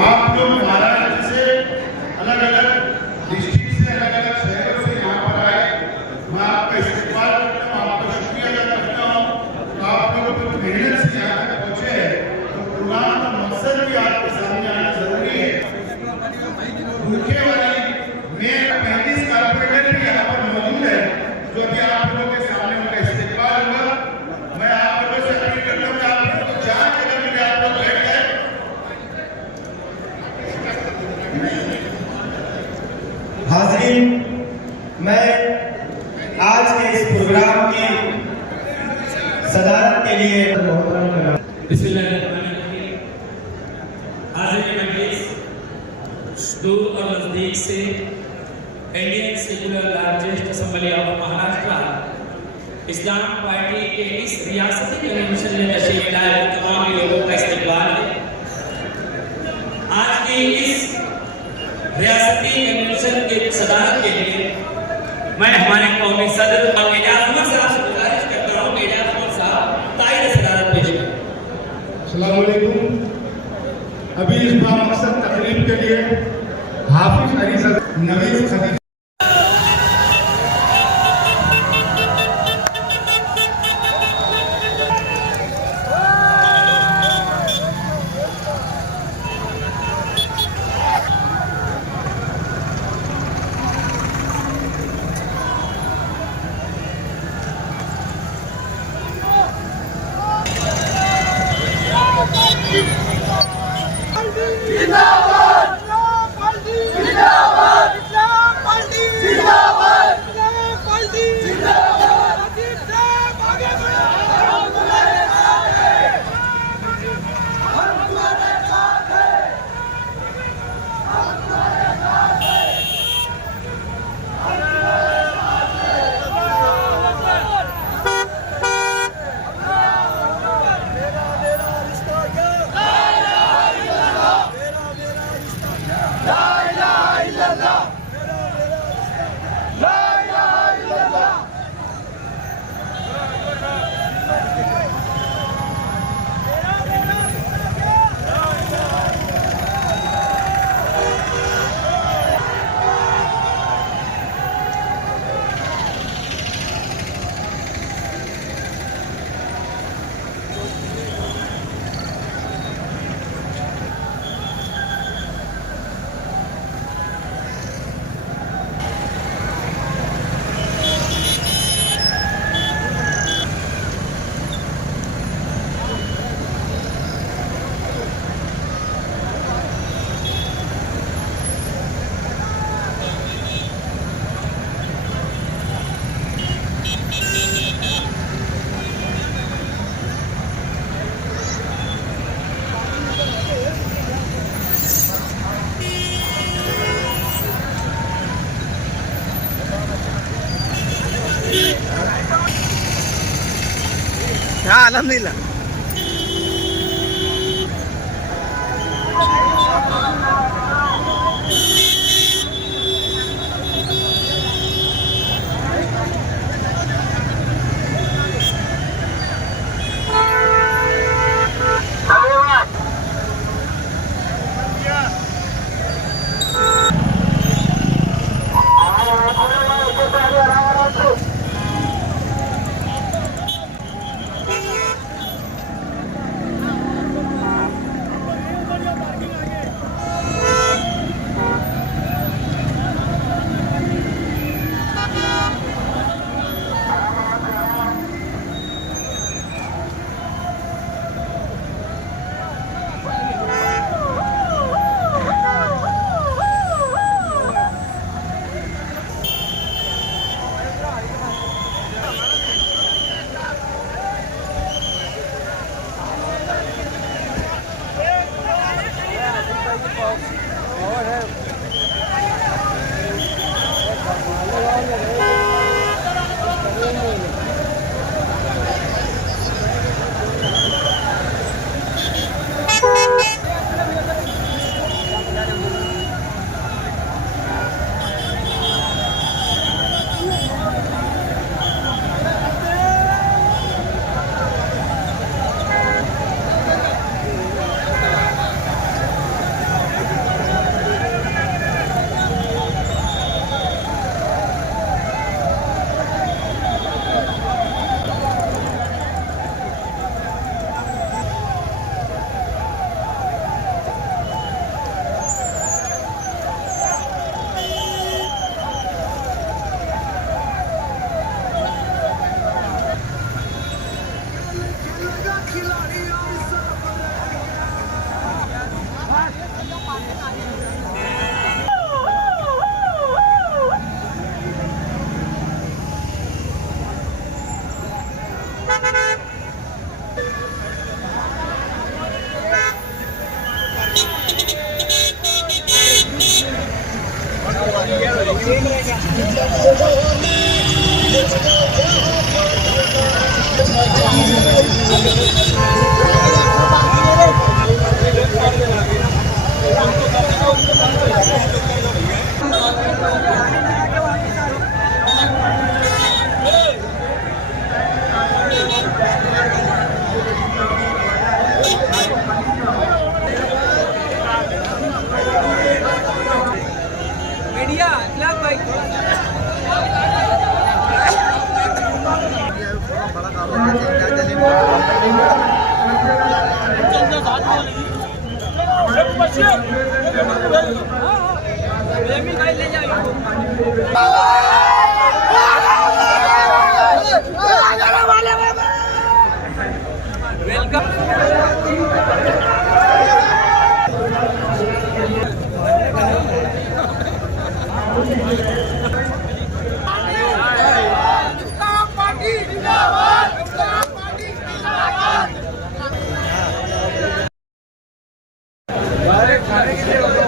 आप लोग महाराष्ट्र से अलग अलग डिस्ट्रिक्ट से अलग अलग शहरों से यहाँ पर आए, मैं आपका इस्तेमाल करता हूँ, आपका शुक्रिया अदा करता हूँ। तो आप लोग जो मेहनत से यहाँ तक पहुँचे हैं तो कुरान का मकसद भी आपके सामने आना जरूरी है। भूखे वाली मैं 35 कारपोरेटर भी यहाँ पर मौजूद है जो कि आप लोगों के सामने उनका इस्तेमाल हुआ। मैं आप लोगों से अपील करता हूँ कि आप लोग जहाँ जगह मिले आप लोग बैठ जाए। हाज़रीन, मैं आज के इस प्रोग्राम की सदारत के लिए दूर और नजदीक से Indian secular largest assembly of Maharashtra Islam party के इस रियासती कन्वेंशन में तशरीफ लाए तमाम लोगों का इस्तकबाल है। आज की इस रियासती कन्वेंशन के सदारत के लिए मैं हमारे कौमी सदर एजाज अहमद साहब से गुजारिश करता हूँ कि एजाज अहमद साहब तारीख सदारत पेश करें। अस्सलाम वालेकुम। अभी इस बामकसद तकरीब के लिए हाफिज अली नवीद खदीजा alhamdulillah. खाने के लिए